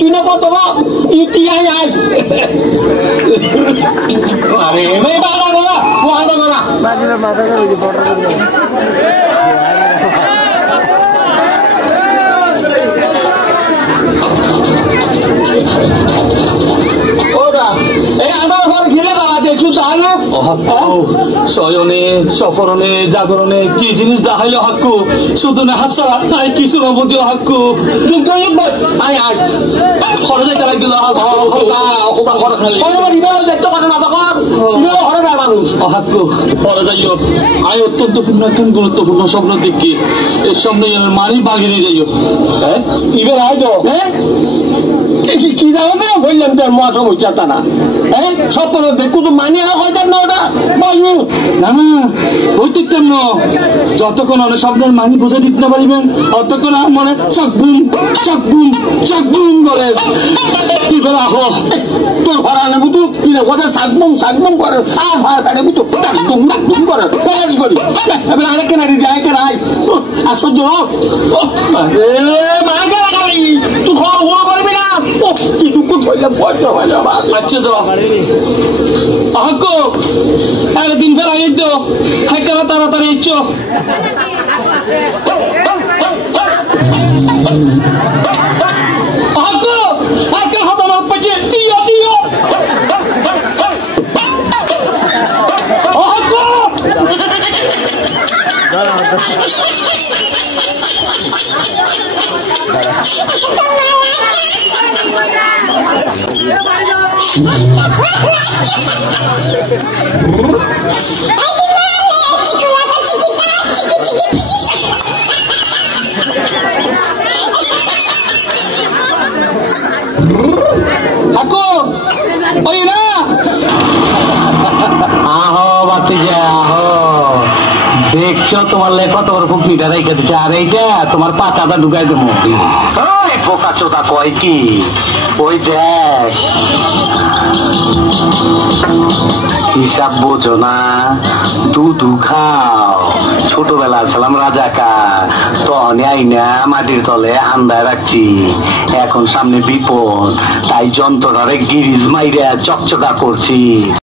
তুই না কত আরে শয়নে সফরণে জাগরণে কি জিনিস দেখাইলো হাক্কু শুধু না হাসা নাই কিছু নবুদ্ধি হাক্কু কিন্তু খরচে তারা গেল হাক্কু পরে যাইও আয় অত্যন্ত একজন গুরুত্বপূর্ণ স্বপ্ন দেখি এর সামনে মারি বাগিয়ে যাইও হ্যাঁ ইবের আয় তো হ্যাঁ কি যাবো না বললাম তোর মা সমস্যা তারা হ্যাঁ স্বপ্ন দেখু তো মানিয়ে হয়তো না ওটা বায়ু না না বৈতিকম যতক্ষণ অনেক স্বপ্নের মানি বুঝে দিতে না পারিবেন অতক্ষণ মনে চকবুম চকবুম চকবুম বলে কি বলে আহো তোর ভাড়া নেবো তো কিনে ওদের শাকবুম করে আর ভাড়া কাটে বুঝতো ডাকবুম করে কি করি এবার আরেক কেনারি যায় কেনাই আর সহ্য মা কেনা খাবি তুই খাওয়া করবি না আচ্ছা তো দিন ফের আগে তো হাইকারা তাড়াতাড়ি ইচ্ছো দেখছো তোমার লেখা তোমার খুব পিঠা রেখে দিচ্ছে আর এইটা তোমার পাতাটা ঢুকাই দেবো পোকা চোদা কয় কি ওই দেখ হিসাব বোঝো না দুধু খাও ছোটবেলা ছিলাম রাজাকার তখন আইনা মাটির তলে আন্দায় রাখছি এখন সামনে বিপদ তাই যন্ত্রটারে গিরিজ মাইরা চকচকা করছি।